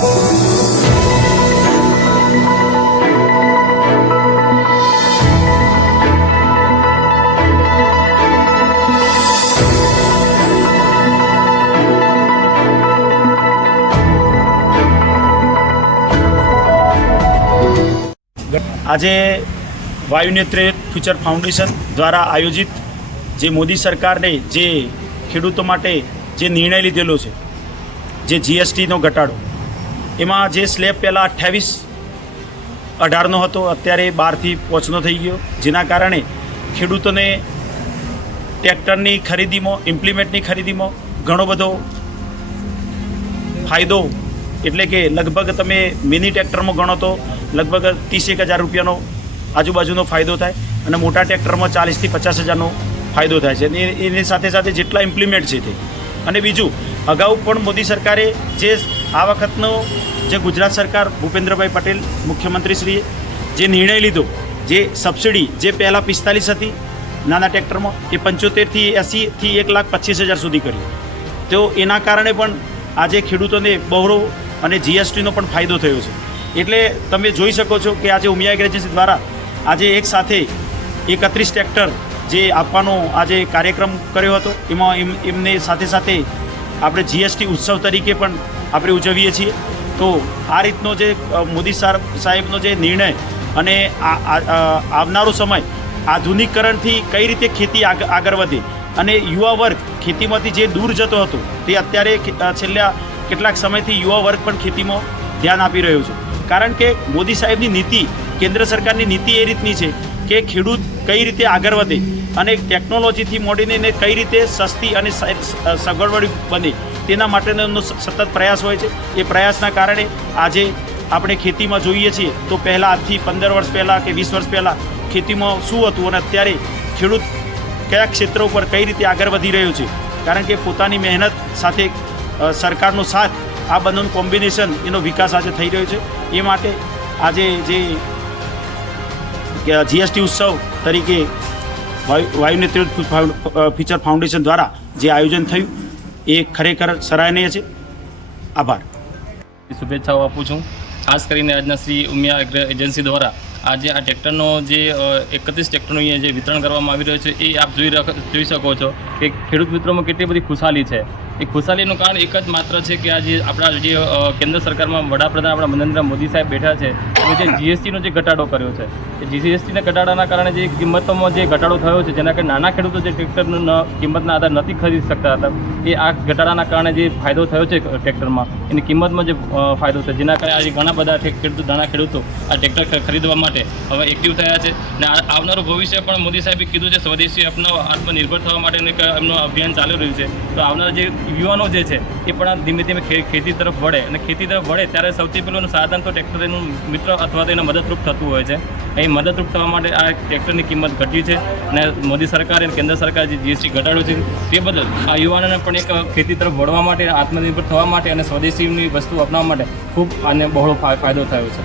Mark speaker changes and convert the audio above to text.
Speaker 1: આજે વાયુનેત્રે future foundation દ્વારા આયોજિત જે મોદી સરકારને જે ખેડૂતો માટે જે નિર્ણય લીધેલો છે, જે જીએસટીનો ઘટાડો એમાં જે સ્લેબ પહેલાં અઠ્ઠાવીસ, અઢારનો હતો, અત્યારે બારથી પોચનો થઈ ગયો. જેના કારણે ખેડૂતોને ટ્રેક્ટરની ખરીદીમાં ઇમ્પ્લિમેન્ટની ખરીદીમાં ઘણો બધો ફાયદો, એટલે કે લગભગ તમે મિની ટ્રેક્ટરમાં ગણો તો લગભગ ત્રીસેક હજાર રૂપિયાનો આજુબાજુનો ફાયદો થાય અને મોટા ટ્રેક્ટરમાં ચાલીસથી પચાસ હજારનો ફાયદો થાય છે. અને એની સાથે સાથે જેટલા ઇમ્પ્લિમેન્ટ છે તે. અને બીજું, અગાઉ પણ મોદી સરકારે જે આ વખતનો જે ગુજરાત સરકાર, ભૂપેન્દ્રભાઈ પટેલ, મુખ્યમંત્રીશ્રીએ જે નિર્ણય લીધો, જે સબસિડી જે પહેલાં પિસ્તાલીસ હતી, નાના ટ્રેક્ટરમાં, એ પંચોતેરથી એંસીથી એક લાખ પચીસ હજાર સુધી કરી. તો એના કારણે પણ આજે ખેડૂતોને બહોળો અને જીએસટીનો પણ ફાયદો થયો છે. એટલે તમે જોઈ શકો છો કે આજે ઉમિયા એગ્રેજન્સી દ્વારા આજે એક સાથે એકત્રીસ ટ્રેક્ટર જે આપવાનો આજે કાર્યક્રમ કર્યો હતો. એમાં એમ, એમને સાથે સાથે આપણે જીએસટી ઉત્સવ તરીકે પણ આપણે ઉજવીએ છીએ. તો આ રીતનો જે મોદી સાહેબ સાહેબનો જે નિર્ણય અને આવનારો સમય આધુનિકરણથી કઈ રીતે ખેતી આગ- આગળ વધે અને યુવા વર્ગ ખેતીમાંથી જે દૂર જતો હતો તે અત્યારે છેલ્લા કેટલાક સમયથી યુવા વર્ગ પણ ખેતીમાં ધ્યાન આપી રહ્યો છે. કારણ કે મોદી સાહેબની નીતિ કેન્દ્ર સરકારની નીતિ એ રીતની છે કે ખેડૂત કઈ રીતે આગળ વધે અને ટેકનોલોજીથી મોડીને એને કઈ રીતે સસ્તી અને સગવડવાળી બને તેના માટેનો એમનો સતત પ્રયાસ હોય છે. એ પ્રયાસના કારણે આજે આપણે ખેતીમાં જોઈએ છીએ તો પહેલાં આજથી પંદર વર્ષ પહેલાં કે વીસ વર્ષ પહેલાં ખેતીમાં શું હતું અને અત્યારે ખેડૂત કયા ક્ષેત્રો ઉપર કઈ રીતે આગળ વધી રહ્યો છે. કારણ કે પોતાની મહેનત સાથે સરકારનો સાથ આ બંનેનું કોમ્બિનેશન એનો વિકાસ આજે થઈ રહ્યો છે. એ માટે આજે જે જીએસટી ઉત્સવ તરીકે વાયુ નેતૃત્વ ફીચર ફાઉન્ડેશન દ્વારા જે આયોજન થયું, એ ખરેખર સરાહનીય છે. આભાર.
Speaker 2: શુભેચ્છાઓ આપું છું. ખાસ કરીને આજના શ્રી ઉમિયા એજન્સી દ્વારા આજે આ ટ્રેક્ટરનો જે એકત્રીસ ટ્રેક્ટરનું અહીંયા જે વિતરણ કરવામાં આવી રહ્યું છે, એ આપ જોઈ જોઈ શકો છો કે ખેડૂત મિત્રોમાં કેટલી બધી ખુશાલી છે. એ ખુશાલીનું કારણ એક જ માત્ર છે કે આજે આપણા જે કેન્દ્ર સરકારમાં વડાપ્રધાન આપણા નરેન્દ્ર મોદી સાહેબ બેઠા છે એ જે જીએસટીનો જે ઘટાડો કર્યો છે. એ જીએસટીના ઘટાડાના કારણે જે કિંમતોમાં જે ઘટાડો થયો છે, જેના કારણે નાના ખેડૂતો જે ટ્રેક્ટરનું કિંમતના આધાર નથી ખરીદી શકતા હતા, એ આ ઘટાડાના કારણે જે ફાયદો થયો છે ટ્રેક્ટરમાં. એની કિંમતમાં જે ફાયદો થયો જેના કારણે આજે ઘણા બધા ખેડૂતો, નાના ખેડૂતો આ ટ્રેક્ટર ખરીદવામાં ખરીદવા માટે. હવે એક્ટિવ થયા છે. અને આવનારું ભવિષ્ય પણ મોદી સાહેબે કીધું છે, સ્વદેશી અપનાવ આત્મનિર્ભર થવા માટેનું એક એમનું અભિયાન ચાલી રહ્યું છે. તો આવનારા જે યુવાનો જે છે, એ પણ ધીમે ધીમે ખેતી તરફ વળે. અને ખેતી તરફ વળે ત્યારે સૌથી પહેલું સાધન તો ટ્રેક્ટર એનું મિત્ર અથવા તો એને મદદરૂપ થતું હોય છે. એ મદદરૂપ થવા માટે આ ટ્રેક્ટરની કિંમત ઘટી છે. અને મોદી સરકારે કેન્દ્ર સરકારે જે જીએસટી ઘટાડ્યું છે, તે બદલ આ યુવાનોને પણ એક ખેતી તરફ વળવા માટે, આત્મનિર્ભર થવા માટે અને સ્વદેશીની વસ્તુ અપનાવવા માટે ખૂબ આને બહોળો ફાયદો થયો છે.